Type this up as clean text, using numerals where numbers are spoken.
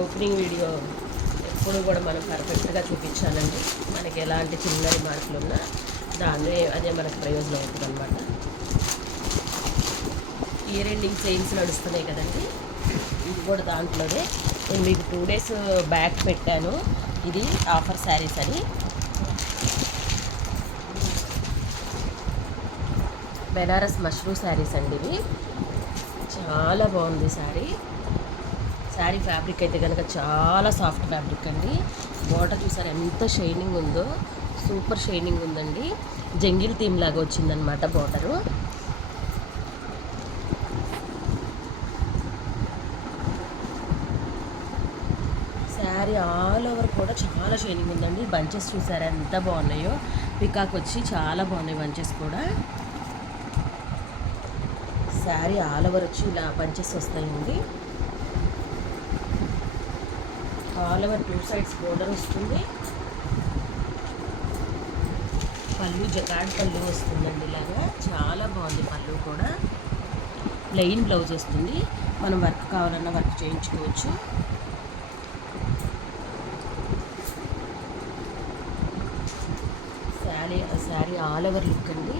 Opening video ఎప్పుడు కూడా మనం పర్ఫెక్ట్గా చూపించాలండి. మనకి ఎలాంటి చిన్న మార్కులు ఉన్నా అదే మనకు ప్రయోజనం అవుతుంది అనమాట. ఇయర్ ఎండింగ్ సేల్స్ నడుస్తున్నాయి కదండి, ఇది కూడా దాంట్లోనే. నేను మీకు 2 days బ్యాక్ పెట్టాను, ఇది ఆఫర్ శారీస్ అని. బెనారస్ మష్రూ శారీస్ అండి ఇవి. చాలా బాగుంది శారీ ఫ్యాబ్రిక్ అయితే కనుక చాలా సాఫ్ట్ ఫ్యాబ్రిక్ అండి. బార్డర్ చూసారు ఎంత షైనింగ్ ఉందో, సూపర్ షైనింగ్ ఉందండి. జంగిల్ థీమ్ లాగా వచ్చిందనమాట బార్డరు. శారీ ఆల్ ఓవర్ కూడా చాలా షైనింగ్ ఉందండి. బంచెస్ చూసారా ఎంత బాగున్నాయో, పికాక్ వచ్చి చాలా బాగున్నాయి బంచెస్ కూడా. శారీ ఆల్ ఓవర్ వచ్చి ఇలా బంచెస్ వస్తాయండి. ఆల్ ఓవర్ 2 sides బోర్డర్ వస్తుంది. పళ్ళు జకాడ్ పళ్ళు వస్తుందండి, ఇలాగా చాలా బాగుంది. పళ్ళు కూడా ప్లెయిన్ బ్లౌజ్ వస్తుంది. మనం వర్క్ కావాలన్నా వర్క్ చేయించుకోవచ్చు. శారీ ఆల్ ఓవర్ లుక్ అండి.